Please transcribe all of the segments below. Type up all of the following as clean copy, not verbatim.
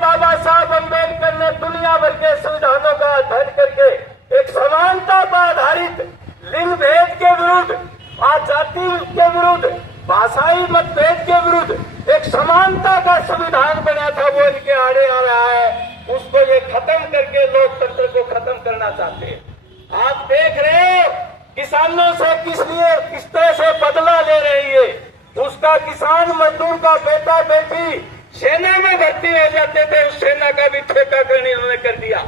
बाबा साहब अम्बेडकर ने दुनिया भर के संविधानों का अध्ययन करके एक समानता पर आधारित लिंग भेद के विरुद्ध, जाति के विरुद्ध, भाषाई मतभेद के विरुद्ध एक समानता का संविधान बना था, वो इनके आड़े आ रहा है। उसको ये खत्म करके लोकतंत्र को खत्म करना चाहते हैं। आप देख रहे हो किसानों से किस तरह से बदला ले रही है। उसका किसान मजदूर का बेटा बेटी सेना में भर्ती हो जाते थे, उस सेना का भी ठेकाकरण इन्होंने कर दिया।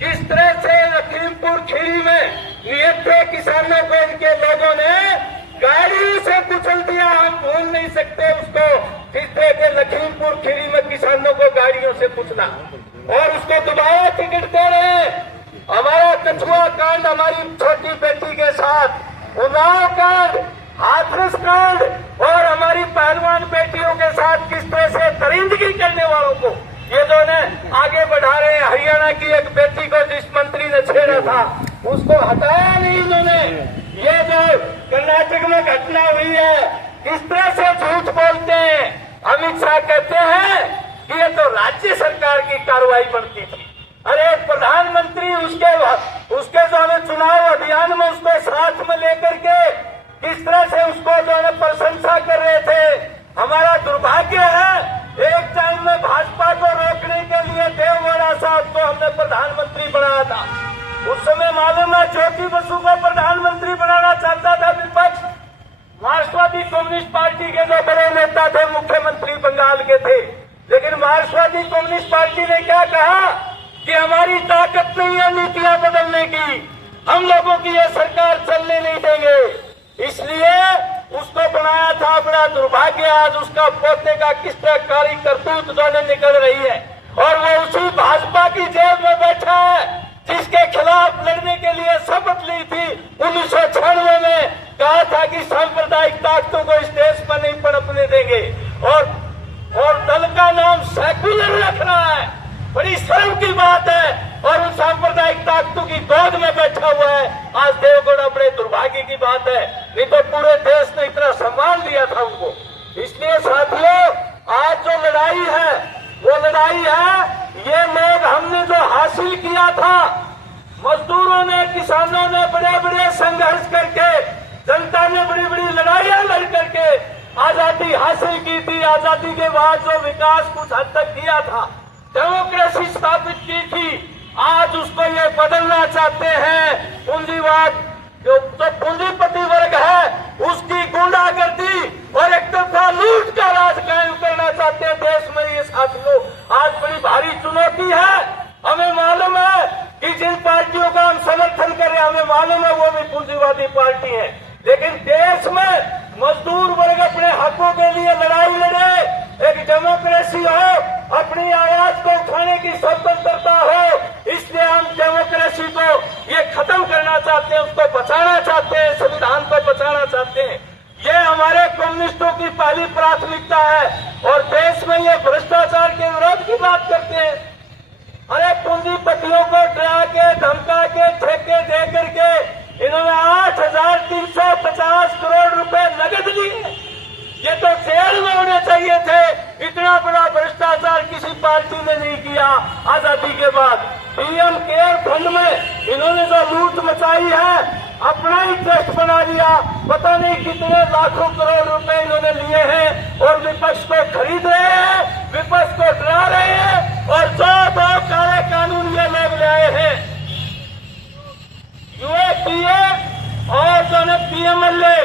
किस तरह से लखीमपुर खीरी में निहत्थे किसानों को इनके लोगों ने गाड़ियों से कुचल दिया। हम भूल नहीं सकते उसको, किस तरह के लखीमपुर खीरी में किसानों को गाड़ियों से कुचला और उसको दोबारा टिकट दे रहे हैं। हमारा कछुआ कांड, हमारी छोटी बेटी के साथ उन्नाव कांड, हाथरस कांड और हमारी पहलवान बेटियों के साथ किस तरह से दरिंदगी करने वालों को ये दोनों आगे बढ़ा रहे हैं। हरियाणा की एक बेटी को जिस मंत्री ने छेड़ा था उसको हटाया नहीं इन्होंने। ये जो कर्नाटक में घटना हुई है, किस तरह से झूठ बोलते हैं। अमित शाह कहते हैं कि ये तो राज्य सरकार की कार्रवाई बनती थी। अरे प्रधानमंत्री उसके जो है चुनाव अभियान में उसको साथ में लेकर के किस तरह से उसको जो है प्रशंसा कर रहे थे। हमारा दुर्भाग्य है, एक टाइम में भाजपा को रोकने के लिए देवगौड़ा साहब को हमने प्रधानमंत्री बनाया था। उस समय मालूम है ज्योति बसु को प्रधानमंत्री बनाना चाहता था विपक्ष। मार्क्सवादी कम्युनिस्ट पार्टी के जो बड़े नेता थे, मुख्यमंत्री बंगाल के थे, लेकिन मार्क्सवादी कम्युनिस्ट पार्टी ने क्या कहा कि हमारी ताकत नहीं है नीतियां बदलने की, हम लोगों की ये सरकार चलने नहीं देंगे। इसलिए उसको बनाया था। बड़ा दुर्भाग्य, आज उसका पोते का किस तरह कारी करतूत दोनों निकल रही है और वो उसी भाजपा की जेल में बैठा है जिसके खिलाफ लड़ने के लिए शपथ ली थी 1996 में। कहा था कि सांप्रदायिक ताकतों को इस देश में नहीं पनपने देंगे और दल का नाम सेक्युलर रखना है। बड़ी शर्म की बात है और उन सांप्रदायिक ताकतों की गोद में बैठा हुआ है। आज देवगौड़ा बड़े दुर्भाग्य की बात है, नहीं तो पूरे देश ने इतना सम्मान दिया था उनको। इसलिए साथियों, आज जो लड़ाई है वो लड़ाई है, ये लोग हमने जो हासिल किया था, मजदूरों ने, किसानों ने बड़े बड़े संघर्ष करके, जनता ने बड़ी बड़ी लड़ाइयां लड़ करके आजादी हासिल की थी। आजादी के बाद जो विकास कुछ हद तक किया था, डेमोक्रेसी स्थापित की थी, आज उसको ये बदलना चाहते हैं। पूंजीवाद, जो पूंजीपति वर्ग है उसकी गुंडागर्दी और एक तरफा लूट का राज कायम करना चाहते हैं देश में। ये साथियों, आज बड़ी भारी चुनौती है। हमें मालूम है कि जिन पार्टियों का हम समर्थन कर रहे हैं, हमें मालूम है वो भी पूंजीवादी पार्टी है, लेकिन देश में मजदूर वर्ग अपने हकों के लिए लड़ाई लड़े, एक डेमोक्रेसी हो, अपनी आवाज को उठाने की स्वतंत्रता हो। इसलिए हम डेमोक्रेसी को ये खत्म करना चाहते हैं, उसको बचाना चाहते हैं, संविधान को बचाना चाहते हैं। ये हमारे कम्युनिस्टों की पहली प्राथमिकता है और देश में ये भ्रष्टाचार के विरोध की बात करते हैं। अरे पूंजीपतियों को डरा के, धमका के, ठेके दे करके इन्होंने 8,350 करोड़ रुपए नगद लिए। ये तो जेल में होने चाहिए थे। इतना बड़ा भ्रष्टाचार किसी पार्टी ने नहीं किया आजादी के बाद। पीएम केयर फंड में इन्होंने जो लूट मचाई है, अपना ही ट्रस्ट बना लिया, पता नहीं कितने लाखों करोड़ रुपए इन्होंने लिए हैं और विपक्ष को खरीद रहे हैं, विपक्ष को डरा रहे हैं और जो दो काले कानून ये लोग ले आए हैं, यूएपीए और जो ने पीएमएलए,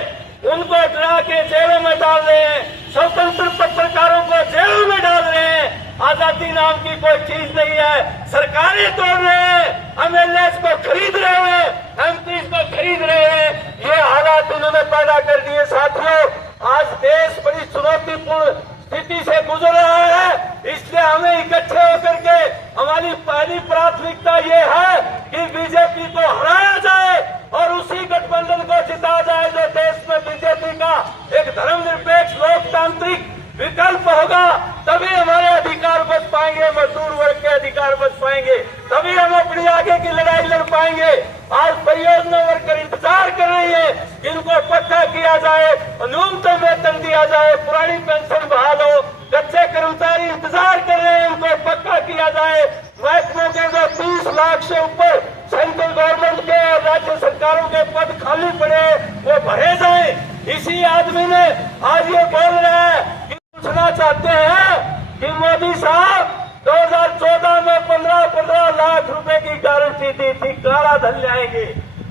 उनको डरा के जेलों में डाल रहे हैं, स्वतंत्र पत्रकारों को जेलों में डाल रहे हैं। आजादी नाम की कोई चीज नहीं है, सरकारें तोड़ रहे हैं, एमएलए को खरीद रहे हैं, एमपी को खरीद रहे हैं। ये हालात उन्होंने पैदा कर दिए। साथियों, आज देश बड़ी चुनौतीपूर्ण स्थिति से गुजर रहा है, इसलिए हमें इकट्ठे होकर के हमारी पहली प्राथमिकता ये है कि बीजेपी को हराया जाए और उसी गठबंधन को जिता जाए जो देश में बीजेपी का एक धर्मनिरपेक्ष लोकतांत्रिक विकल्प होगा। तभी हमारे अधिकार बच पाएंगे, मजदूर वर्ग के अधिकार बच पाएंगे, तभी हम अपनी आगे की लड़ाई लड़ पाएंगे। आज परियोजना वर्कर इंतजार कर रही है कि इनको पक्का किया जाए, न्यूनतम वेतन दिया जाए, पुरानी पेंशन बहाल हो। कच्चे कर्मचारी इंतजार कर रहे हैं, उनको पक्का किया जाए, महकमों के जो 30 लाख से ऊपर सेंट्रल गवर्नमेंट के और राज्य सरकारों के पद खाली पड़े वो भरे जाए। इसी आदमी ने आज ये बोल रहा है कि पूछना चाहते हैं कि मोदी साहब 2014 में 15 लाख रुपए की गारंटी दी थी, काला धन लाएंगे।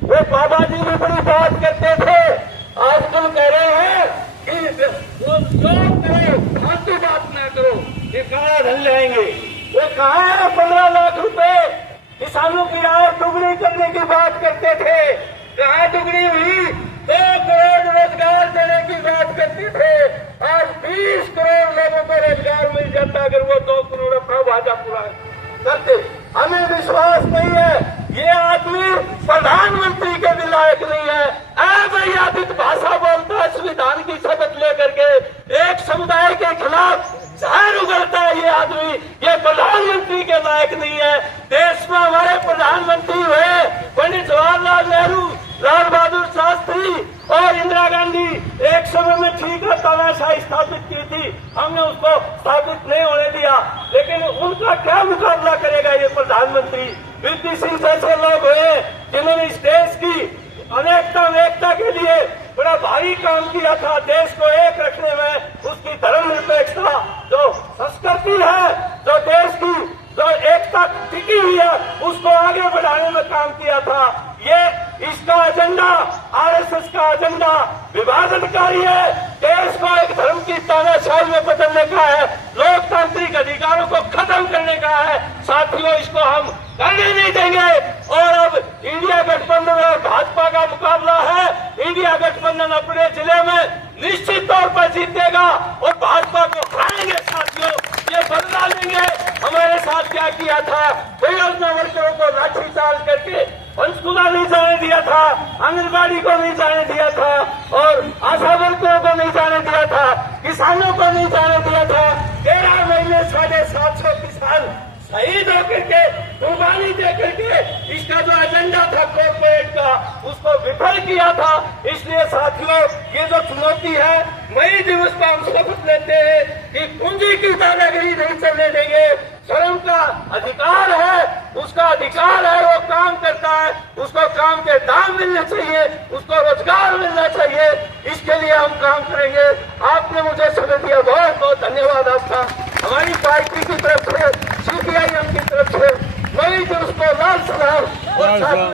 वो बाबा जी भी बड़ी बात करते थे, आज तुम कह रहे हैं कि वो जो करो फालतू बात ना करो, ये काला धन लाएंगे। वो कहा है 15 लाख रुपए किसानों की आय दुगनी करने की बात करते थे, कहाँ दुगनी हुई? 2 करोड़ रोजगार देने की बात करते थे, आज 20 करोड़ लोगों को रोजगार मिल जाता अगर वो 2 करोड़ अपना वादा पूरा करते। हमें विश्वास नहीं है ये आदमी प्रधानमंत्री के भी लायक नहीं है। अमर्यादित भाषा बोलता है, संविधान की शपथ लेकर के एक समुदाय के खिलाफ जहर उगलता है ये आदमी, ये प्रधानमंत्री के लायक नहीं है। देश में हमारे प्रधानमंत्री हुए पंडित जवाहरलाल नेहरू, लाल बहादुर शास्त्री और इंदिरा गांधी, एक समय में ठीक है तानाशाही स्थापित की थी, हमने उसको स्थापित नहीं होने दिया, लेकिन उनका क्या मुकाबला करेगा ये प्रधानमंत्री? वीपी सिंह जैसे लोग हुए जिन्होंने इस देश की अनेकता के लिए बड़ा भारी काम किया था, देश को एक रखने में उसकी धर्मनिरपेक्षता जो संस्कृति है, जो देश की जो एकता टिकी हुई है, उसको आगे बढ़ाने में काम किया था। ये इसका एजेंडा, आरएसएस का एजेंडा विभाजनकारी है, देश को एक धर्म की तानाशाही में बदलने का है, लोकतांत्रिक अधिकारों को खत्म करने का है। साथियों, इसको हम करने नहीं देंगे। और अब इंडिया गठबंधन और भाजपा का मुकाबला है। इंडिया गठबंधन अपने जिले में निश्चित तौर पर जीतेगा और भाजपा को हराएंगे। साथियों, ये बदला लेंगे। हमारे साथ क्या किया था? योजना वर्करों को लाठी चार्ज करके पंचकुला नहीं जाने दिया था, आंगनबाड़ी को नहीं जाने दिया था और आशा वर्करों को नहीं जाने दिया था, किसानों को नहीं जाने दिया था। 13 महीने 750 किसान शहीद होकर के कुर्बानी दे करके इसका जो एजेंडा था कॉर्पोरेट का, उसको विफल किया था। इसलिए साथियों, ये जो चुनौती है, मई दिवस पर हम शपथ लेते हैं कि पूंजी की दादागिरी नहीं चलने देंगे। श्रम का अधिकार है, उसका अधिकार है, वो काम करता है, उसको काम के दाम मिलने चाहिए, उसको रोजगार मिलना चाहिए। इसके लिए हम काम करेंगे। आपने मुझे समय दिया, बहुत बहुत धन्यवाद आपका। हमारी पार्टी की तरफ से, CPIM की तरफ से मई दिवस को लाल सलाम और